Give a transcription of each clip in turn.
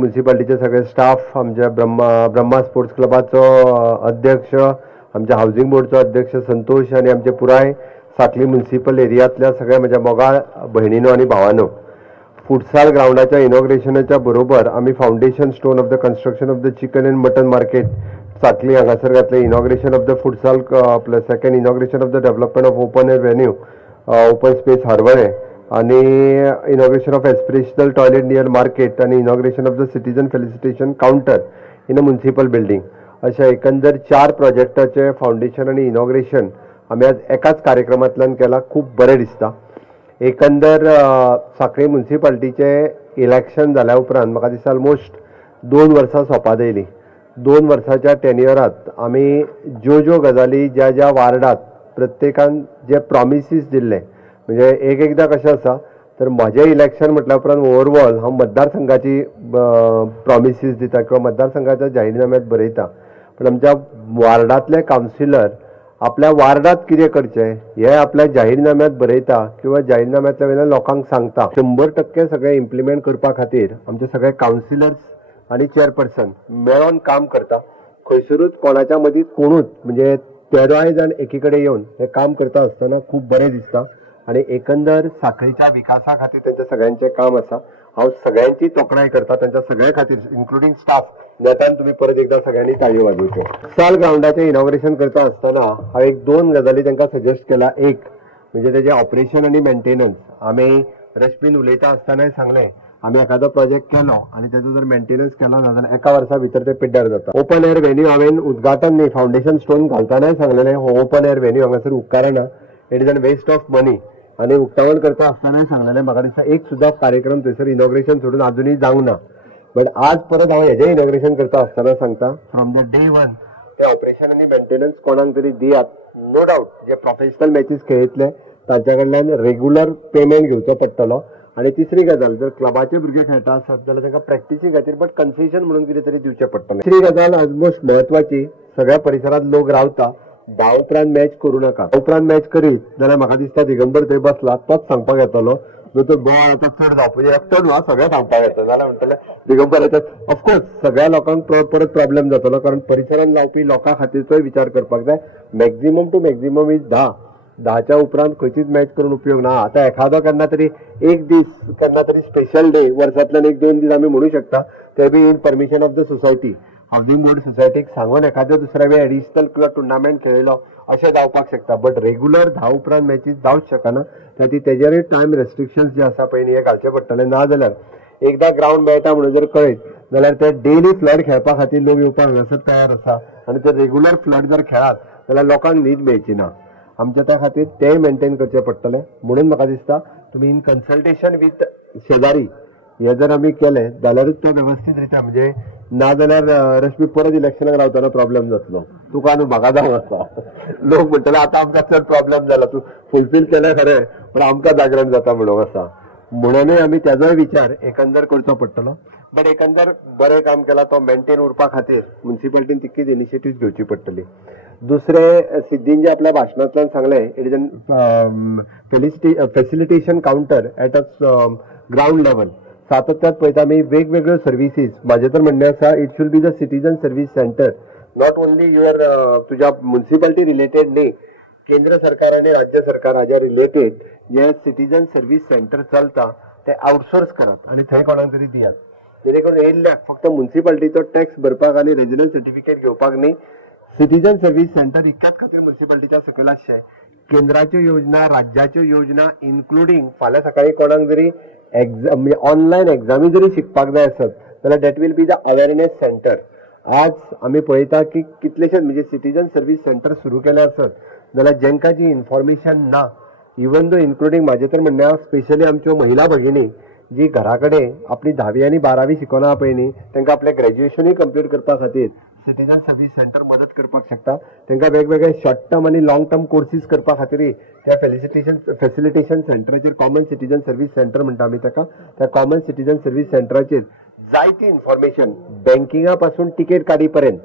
म्युनिसिपालिटीचे सगळे स्टाफ, आमच्या ब्रह्मा स्पोर्ट्स क्लबाचो अध्यक्ष, आमच्या हाऊसिंग बोर्डचो अध्यक्ष संतोष आणि आमचे पुराय साखली म्युनिसिपल एरियांतल्या सगळ्या म्हज्या मोगाळ भयणीनो आणि भावांनो, फुटसाल ग्राउंडाच्या इनॉग्रेशनाच्या बरोबर आम्ही foundation stone of the construction of the chicken and mutton market Sakhali हांगासर घातले. Inauguration of the futsal plus second inauguration of the development of open air venue open space हार्बरे आणि inauguration of aspirational toilet near market आणि inauguration of the citizen felicitation counter in a municipal building अशा एकंदर 4 प्रोजेक्टाचे foundation आणि inauguration आम्ही आज एकाच कार्यक्रमांतल्यान केला. खूप बरें दिसता. एकंदर साखळी म्युनिसिपालिटीचे इलेक्शन जाल्या उपरांत म्हाका दिसता ऑलमोस्ट 2 वर्सां सोंपात येयली. 2 वर्साच्या टेन्युअरांत आमी ज्यो गजाली ज्या वार्डात प्रत्येकान जे प्रॉमिसीस दिल्ले, म्हणजे एकदां कशें आसा तर म्हजें इलेक्शन म्हटल्या उपरांत ओवरऑल हांव मतदारसंघाची प्रॉमिसीस दिता किंवा मतदारसंघाच्या जाहीरनाम्यात बरयता, पण आमच्या वार्डांतले कावन्सिलर आपल्या वार्डात कितें करचें हें आपल्या जाहीरनाम्यात बरयता किंवा जाहीरनाम्यातल्या वयल्यान लोकांक सांगता. 100% सगळें इम्प्लिमेंट करपा खातीर आमचे सगळे कावन्सिलर्स आणि चेअरपर्सन मेळोन काम करता. खंयसरूच कोणाच्या मदीं कोणूच म्हणजे 13 जाण एकी कडेन येवन हें काम करता आसतना खूब बरें दिसता आणि एकंदर साखळीच्या विकासा खातीर त्यांच्या सगळ्यांचें काम आसा. हांव सगळ्यांची तोखणाय करता त्यांच्या सगळ्या खातीर, इन्क्लुडींग स्टाफ. नेतान तुम्ही परत एकदा सगळ्यांनी ताळयो वाजोवच्यो. साल ग्राउंडाचें इनॉग्रेशन करता आसतना हांव एक 2 गजाली तांकां सजेस्ट केला. एक म्हणजे तेजें ऑपरेशन आणि मेंटेनन्स. आमी रश्मीन उलयता आसतनाय सांगलें आमी एखादो प्रोजेक्ट केलो आणि तेजो जर मेंटेनन्स केलो ना जाल्यार एका वर्सा भितर ते पिड्ड्यार जाता. ओपन एअर व्हेन्यू हांवें उद्घाटन न्ही फाउंडेशन स्टोन घालतानाय सांगलेलें हो ओपन एअर व्हेन्यू हांगासर उपकारना, it is an waste of money. आणि उक्तावण करता आसतनाय सांगलेलें म्हाका दिसता एक सुद्दां कार्यक्रम थंयसर इनॉग्रेशन सोडून अजूनय जावंक ना. बट आज परत हांव हेजें इनॉग्रेशन करता आसतना सांगता फ्रॉम द डे 1 ते ऑपरेशन आनी मेंटेनन्स कोणाक तरी दियात. नो डाऊट जे प्रोफेशनल मॅचीस खेळयतले तांच्या कडल्यान रेग्युलर पेमेंट घेवचो पडटलो. आणि तिसरी गजाल जर क्लबाचे भुरगे खेळटा आसत जाल्यार तांकां प्रॅक्टिसी खातीर बट कन्सेशन म्हणून कितें तरी दिवचें पडटलें. तिसरी गजाल ऑलमोस्ट म्हत्वाची, सगळ्या परिसरांत लोक रावता, 10 उपरांत मॅच करूं नाका. उपरांत मॅच करीत जाल्यार म्हाका दिसता दिगंबर थंय बसला तोच सांगपाक येतलो तो गोळ आतां चड जावप म्हणजे एकटो न्हू सगळें सांगपाक येता जाल्यार म्हणटले दिगंबर येता. ऑफकोर्स सगळ्या लोकांक परत प्रॉब्लेम जातलो कारण परिसरांत लावपी लोकां खातीरचोय विचार करपाक जाय. मॅक्झिमम टू मॅक्झिमम इज 10च्या उपरांत खंयचीच मॅच करून उपयोग ना. आतां एखादो केन्ना तरी एक दीस केन्ना तरी स्पेशल डे वर्सांतल्यान 1-2 दीस आमी म्हणू शकता, ते be in permission of the society. Housing board सोसायटीक सांगून एखाद्या दुसऱ्या वेळ एडिशनल किंवा टुर्नामेंट खेळयलो अशें जावपाक शकता. बट रेग्युलर 10 उपरांत मॅचीस जावच शकना. खातीर तेजेरूय टायम रेस्ट्रिक्शन्स जे आसा पळय हे घालचे पडटले. ना जाल्यार एकदां ग्राउंड मेळटा म्हणून जर कळयत जाल्यार ते डेली फ्लड खेळपा खातीर लोक येवपाक हांगासर तयार आसा आनी ते रेग्युलर फ्लड जर खेळात जाल्यार लोकांक न्हीद मेळची ना. आमच्या त्या खातीर ते मेंटेन करचे पडटले. म्हणून म्हाका दिसता तुमी इन कन्सल्टेशन विथ शेजारी हे जर आमी केले जाल्यारूच तो व्यवस्थीत रित्या म्हणजे ना जाल्यार रश्मी परत इलेक्शनाक रावतना प्रॉब्लेम जातलो. तुका न्हू म्हाका जावं आसा. लोक म्हणटले आतां आमकां चड प्रॉब्लेम जाला, तूं फुलफील केलें खरें पण आमकां जागरण जाता म्हणून आसा. म्हणूनय आमी तेजोय विचार एकंदर करचो पडटलो. बट एकंदर बरें काम केलां तो मेंटेन उरपा खातीर म्युनिसिपालिटीन तितकीच इनिशिएटिव्ह घेवची पडटली. दुसरे सिद्धीन जे आपल्या भाशणांतल्यान सांगलें it is an facilitation counter at a ground level. सातत्यात पळयता आमी वेगवेगळ्यो सर्विसीस. म्हाजें तर म्हणणें आसा it should be the citizen service centre. Not only your तुज्या म्युनिसिपालिटी रिलेटेड न्ही, केंद्र सरकार आणि राज्य सरकार हाज्या रिलेटेड जे सिटीजन सर्वीस सेंटर चलता ते आउटसोर्स करात आणि थंय कोणाक तरी दियात. जेणे करून येयल्ल्याक फक्त म्युनिसिपालिटीचो टॅक्स भरपाक आणि रेजिडन्स सर्टिफिकेट घेवपाक न्ही, सिटीजन सर्वीस सेंटर इतक्याच खातीर म्युनिसिपालिटीच्या सकयल आसचें. केंद्राच्यो योजना, राज्याच्यो योजना इन्क्लुडींग फाल्यां सकाळी कोणाक जरी एग्जाम म्हणजे ऑनलायन एग्जामी जरी शिकपाक जाय आसत जाल्यार that will be the awareness centre. आज आमी पळयता की कितलेशेच म्हणजे सिटीजन सर्वीस सेंटर सुरू केले आसत जाल्यार जेंकां जी इन्फॉर्मेशन ना, इवन दो इन्क्लुडींग म्हाजें तर म्हणणें स्पेशली आमच्यो महिला भगिनी जी घरा कडेन आपली 10वी आनी 12वी शिकना पळय न्ही तांकां आपलें ग्रॅज्युएशनूय कंप्लीट करपा खातीर सिटीजन सर्वीस सेंटर मदत करपाक शकता. तांकां वेगवेगळे शॉर्ट टर्म आनी लॉंग टर्म कोर्सीस करपा खातीर त्या फेसिलिटेशन सेंटराचेर कॉमन सिटीजन सर्वीस सेंटर म्हणटा आमी ताका, त्या कॉमन सिटीजन सर्वीस सेंटराचेर जायती इन्फॉर्मेशन बँकिंगा पासून तिकेट काडी पर्यंत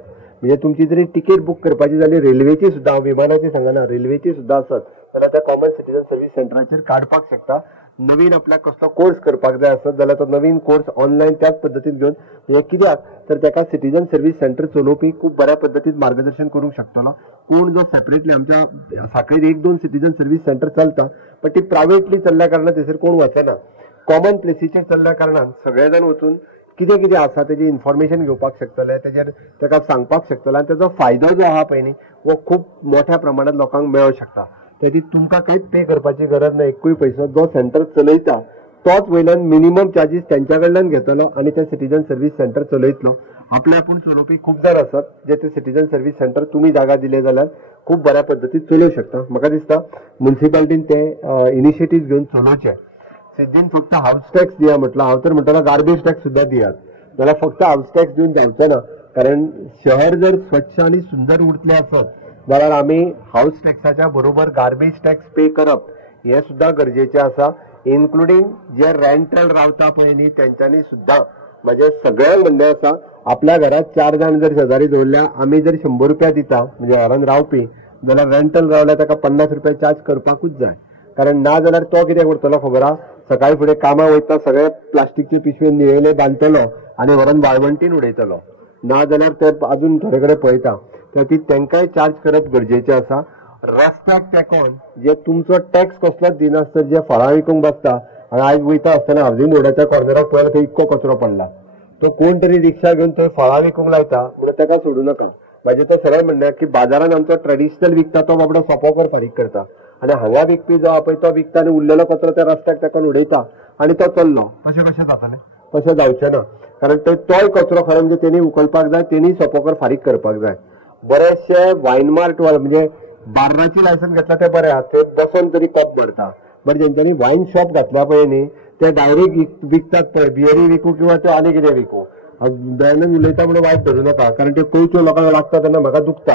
म्हणजे तुमची जरी तिकेट बुक करपाची जाली रेल्वेची सुद्दां, विमानाची सांगना रेल्वेची सुद्दां आसत जाल्यार त्या कॉमन सिटीजन सर्वीस सेंटराचेर काडपाक शकता. नवीन आपल्याक कसलो कोर्स करपाक जाय आसत जाल्यार तो नवीन कोर्स ऑनलायन त्याच पद्दतीन घेवन हे कित्याक तर ताका सिटीजन सर्व्हिस सेंटर चलोवपी खूब बऱ्या पद्दतीन मार्गदर्शन करूंक शकतलो. कोण जो सेपरेटली आमच्या सांखळेत 1-2 सिटीजन सर्व्हिस सेंटर चलता पण ती प्रायव्हेटली चल्ल्या कारणान थंयसर कोण वचना. कॉमन प्लेसीचेर चल्ल्या कारणान सगळे जाण वचून कितें कितें आसा तेजी इन्फॉर्मेशन घेवपाक शकतले, तेजेर ताका सांगपाक शकतले आनी तेजो फायदो जो आहा पळय न्ही वो खूब मोठ्या प्रमाणात लोकांक मेळूंक शकता. तेजी तुमकां कांयच पे करपाची गरज ना. एकूय पयसो जो सेंटर चलयता तोच वयल्यान मिनिमम चार्जीस तेंच्या कडल्यान घेतलो आनी ते सिटीजन सर्व्हिस सेंटर चलयतलो. आपले आपूण चलोवपी खूब जाण आसात जे ते सिटीजन सर्व्हिस सेंटर तुमी जागा दिले जाल्यार खूब बऱ्या पद्दतीन चलोवंक शकता. म्हाका दिसता म्युन्सिपालिटीन ते इनिशिएटीव्ह घेवन चलोवचे. सिद्धीन फक्त हाऊस टॅक्स दिया म्हटलं, हांव तर म्हणटलो गार्बेज टॅक्स सुद्धा दियात. जाल्यार फक्त हाऊस टॅक्स दिवन जावचें ना, कारण शहर जर स्वच्छ आणि सुंदर उरतलें आसत जाल्यार आमी हाऊस टॅक्साच्या बरोबर गार्बेज टॅक्स पे करप हे सुद्धा गरजेचें आसा. इन्क्लुडींग जे रेंटल रावता पळय न्ही तेंच्यांनी सुद्धा म्हणजे सगळ्यांक म्हणणें आसा आपल्या घरात 4 जाण जर शेजारी दवरल्या आमी जर 100 रुपया दिता म्हणजे घरान रावपी जाल्यार रेंटल रावल्यार ताका 50 रुपया चार्ज करपाकूच जाय. कारण ना जाल्यार तो कितें करतलो खबर आहा, सकाळी फुडें कामां वयता सगळे प्लास्टीकचे पिशवे निळेले बांदतलो आनी व्हरून वाळवंटीन उडयतलो. ना जाल्यार ते अजून थोडे कडेन पळयता ती तांकांय चार्ज करप गरजेचें आसा. रस्त्याक तेकोन जे तुमचो टॅक्स कसलोच दिनासतना जे फळां विकूंक बसता आनी आयज वयता आसतना हावजींग बोर्डाच्या कॉर्नराक पळयल्यार थंय इतको कचरो पडला. तो कोण तरी रिक्षा घेवन थंय फळां विकूंक लायता म्हणून ताका सोडूं नाका. म्हाजें तो सरळ म्हणणें की बाजारान आमचो ट्रेडिशनल विकता तो बाबडो सोंपोकर फारीक करता आनी हांगा विकपी जो आहा पळय तो विकता आनी उरलेलो कचरो त्या रस्त्याक तेकोन उडयता आनी तो चल्लो. तशें कशें जातलें? तशें जावचें ना. कारण तोय कचरो खरो म्हणजे तेणी उखलपाक जाय, तेणी सोंपोकर फारीक करपाक जाय. बरेचशे वायन मार्ट म्हणजे बार्राची लायसन्स घेतला ते बरें आहा, ते बसून तरी कप भरता. बट जेंच्यांनी वायन शॉप घातल्या पळय न्ही ते डायरेक्ट विकतात पळय, बियरी विकू किंवा ते आनी कितें विकू. दयानंद उलयता म्हणून वायट धरूं नाका, कारण ते कोयच्यो लोकांक लागता तेन्ना म्हाका दुखता.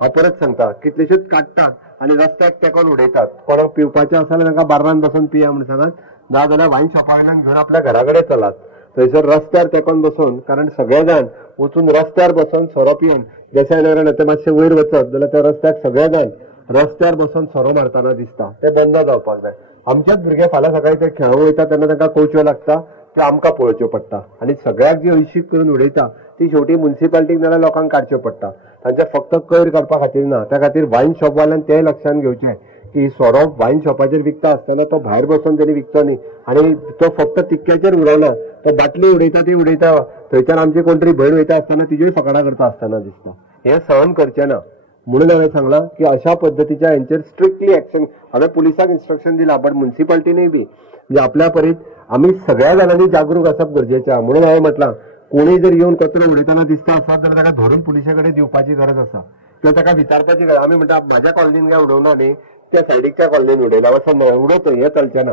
हांव परत सांगता कितलेशेच काडटात आनी रस्त्याक तेकोन उडयतात. कोणाक पिवपाचें आसा जाल्यार तांकां बार्रान बसून पिया म्हणून सांगात, ना जाल्यार वायन शॉपा वयल्यान घेवन आपल्या घरा कडेन चलात. थंयसर रस्त्यार तेकोन बसून, कारण सगळे जाण वचून रस्त्यार बसून सोरो पिवन देसाई नगरान ते मातशें वयर वचत जाल्यार त्या रस्त्याक सगळे जाण रस्त्यार बसून सोरो मारतना दिसता. ते बंद जावपाक जाय. आमचेच भुरगे फाल्यां सकाळी ते खेळूंक वयता तेन्ना तांकां कोचच्यो लागता त्यो आमकां पळोवच्यो पडटा आनी सगळ्याक जी हळशीक करून उडयता ती शेवटी म्युन्सिपालिटीक नाल्यार लोकांक काडच्यो पडटा. तांचे फक्त कोयर काडपा खातीर ना, त्या खातीर वायन शॉपवाल्यान तें लक्षांत घेवचें की सोरो वायन शॉपाचेर विकता आसतना तो भायर बसून तरी विकचो न्ही आनी तो फक्त तिक्क्याचेर उडवना, तो बाटली उडयता ती उडयता थंयच्यान आमची कोण तरी भयण वयता आसतना तिज्योय फकाणां करता आसतना दिसता. हें सहन करचें ना. म्हणून हांवें सांगलां की अशा पद्दतीच्या हेंचेर स्ट्रिक्टली एक्शन. हांवें पुलिसांक इन्स्ट्रक्शन दिलां बट म्युन्सिपालिटीनूय बी म्हणजे आपल्या परीत आमी सगळ्या जाणांनी जागरूक आसप गरजेचें आहा. म्हणून हांवें म्हटलां कोणीय जर येवन कचरो उडयतना दिसता आसत जाल्यार ताका धरून पुलिशे कडेन दिवपाची गरज आसा किंवा ताका विचारपाची गरज. आमी म्हणटा म्हाज्या कॉलनीन काय उडोवना न्ही, त्या सायडीकच्या कॉलनीन उडयला वचून उडोवचो, हें चलचें ना.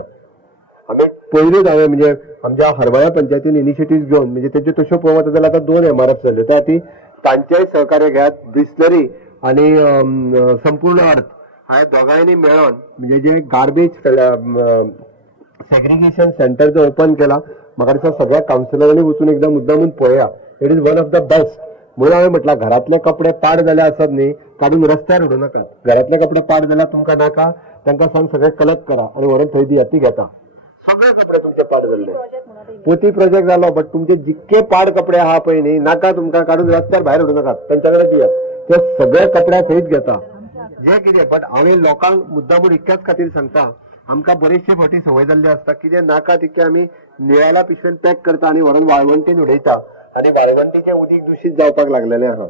आमी पयलींच हांवें म्हणजे आमच्या हरमळ्या पंचायतीन इनिशिएटीव्ह घेवन म्हणजे तेच्यो तश्यो पळोवंक वता जाल्यार आतां 2 MRF जाल्यो. त्या खातीर तांचेय सहकार्य घेयात. ब्रिस्लरी आनी संपूर्ण अर्थ हांवें दोगांयनी मेळोन म्हणजे जे गार्बेज सेग्रिगेशन सेंटर जो ओपन केला म्हाका दिसता सगळ्या कावन्सिलरांनी वचून एकदां मुद्दामून पळया. It is one of the best. म्हणून हांवें म्हटलां घरातले कपडे पाड जाले आसत न्ही काडून रस्त्यार उडोवं नाकात. घरातले कपडे पाड जाल्यार तुमकां नाका, तांकां सांग सगळे कलेक्ट करा आनी व्हरून थंय दिया, ती घेता. सगळे कपडे तुमचे पाड जाल्ले पोती प्रोजेक्ट जालो बट तुमचे जितके पाड कपडे आहा पळय न्ही नाका तुमकां काडून रस्त्यार भायर उडोवं नाकात, तांच्या कडेन दिया, ते सगळे कपड्या थंयच घेता जे कितें. बट हांवें लोकांक मुद्दामून इतक्याच खातीर सांगता आमकां बरेचशे फावटी संवय जाल्ली आसता कितें नाका तितके आमी निळ्याल्या पिशवेन पॅक करता आनी व्हरून वाळवंटीन उडयता आनी वाळवंटीचें उदीक दूशीत जावपाक लागलेलें आहा.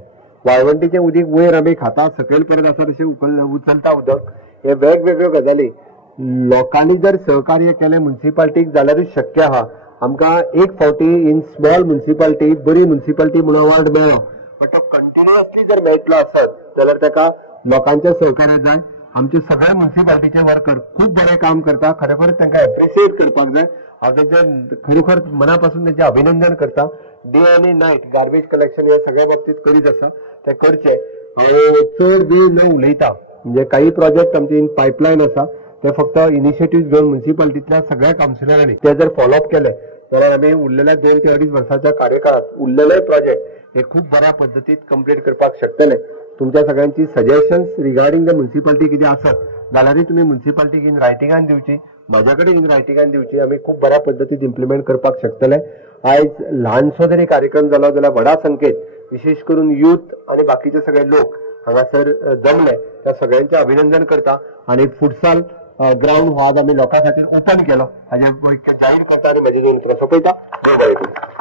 वाळवंटीचें उदीक वयर आमी खाता, सकयल परत आसा तशें उचलता उदक. हे वेगवेगळ्यो गजाली लोकांनी जर सहकार्य केलें म्युन्सिपालिटीक जाल्यारूच शक्य आहा. आमकां एक फावटी इन स्मॉल म्युन्सिपालिटी बरी म्युन्सिपालिटी म्हणून अवॉर्ड मेळ्ळो बट तो कंटिन्युअसली जर मेळटलो आसत जाल्यार ताका लोकांचें सहकार्य जाय. आमचे सगळे म्युन्सिपालिटीचे वर्कर खूब बरें काम करता, खरेखर तांकां एप्रिशिएट करपाक जाय. हांव तेंचे खरोखर मनापासून तेंचे अभिनंदन करता. डे आनी नायट गार्बेज कलेक्शन हे सगळ्या बाबतीत करीत आसा, ते करचे. हांव चड वेळ न उलयता म्हणजे काही प्रोजेक्ट आमचे इन पायपलायन आसा ते फक्त इनिशिएटीव्ह घेवन म्युन्सिपालिटींतल्या सगळ्या कावन्सिलरांनी ते जर फॉलोअप केले जाल्यार आमी उरलेल्या 2 ते 2.5 वर्साच्या कार्यकाळात उरलेले प्रोजेक्ट हे खूब बऱ्या पद्दतीत कंप्लीट करपाक शकतले. तुमच्या सगळ्यांची सजेशन्स रिगार्डिंग द म्युन्सिपालिटी कितें आसत जाल्यारूय तुमी म्युन्सिपालिटीक इन रायटिंगान दिवची. म्हाज्या कडेन रायटिंगान दिवची आमी खूब बऱ्या पद्दतीन इम्प्लिमेंट करपाक शकतले. आयज ल्हानसो जरी कार्यक्रम जालो जाल्यार व्हडा संख्येत विशेष करून युथ आनी बाकीचे सगळे लोक हांगासर जमले. त्या सगळ्यांचे अभिनंदन करता आनी फुटसाल ग्राउंड हो आज आमी लोकां खातीर ओपन केलो हाजे जाहीर करता आनी म्हाजे दोन उतरां सोंपयता. देव बरें करूं.